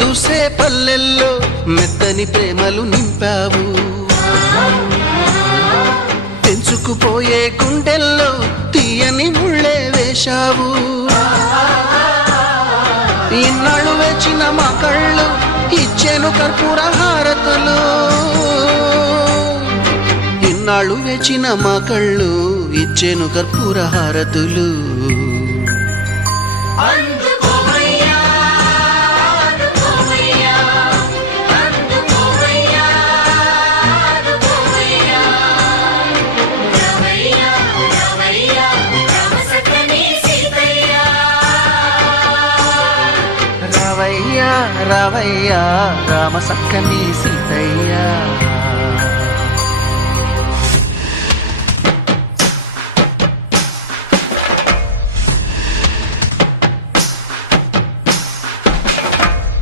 దూసే పల్లెల్లో మెత్తని ప్రేమలు నింపావు, తెంచుకుపోయే గుండెల్లో తీయని ముళ్ళే వేశావు. ఇన్నాళ్ళు వేచిన మా కళ్ళు ఇచ్చేను కర్పూర హారతులు, ఇన్నాళ్ళు వేచిన మా కళ్ళు ఇచ్చేను కర్పూర హారతులు. రావయ్యా రావయ్యా రామ సక్కని సీతయ్య.